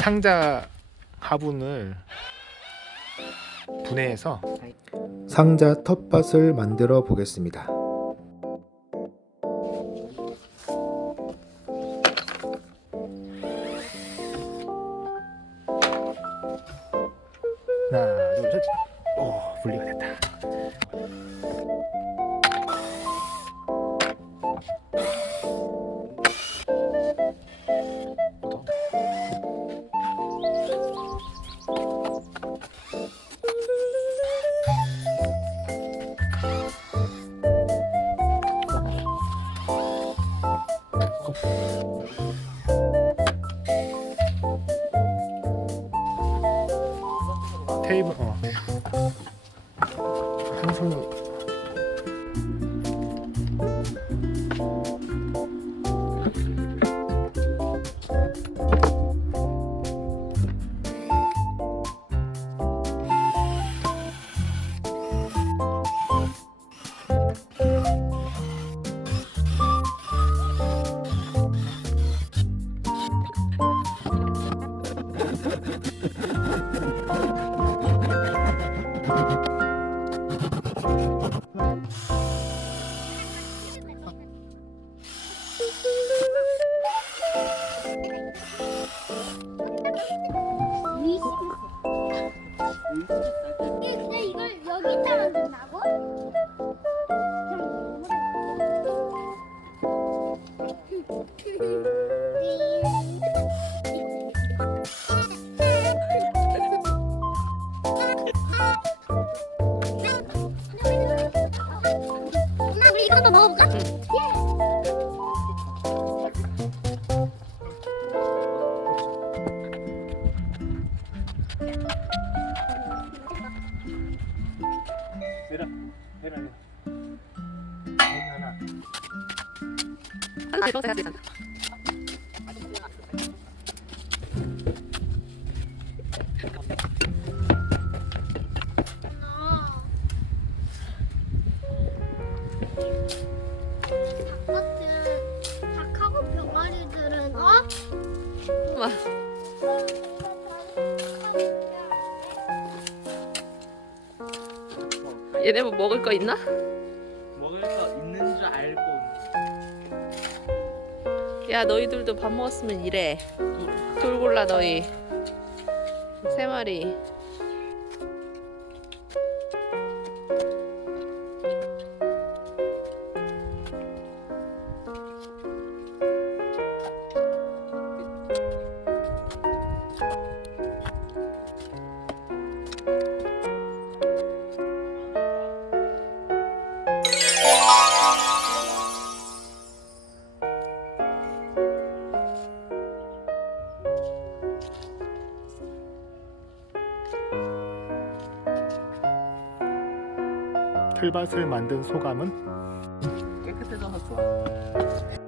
상자 화분을 분해해서 상자 텃밭을 만들어 보겠습니다. 하나 둘 셋 오 분리가 됐다 테이블. 어. 한손 이거 한번 먹어볼까? 내려 내려 내려 여기 하나 하나 해야 되잖아. 닭 같은 닭하고 병아리들은 어? 와. 얘네 뭐 먹을 거 있나? 먹을 거 있는 줄 알고 야 너희들도 밥 먹었으면 이래. 돌 골라 너희. 세 마리. 틀밭을 만든 소감은 깨끗해져서 좋아.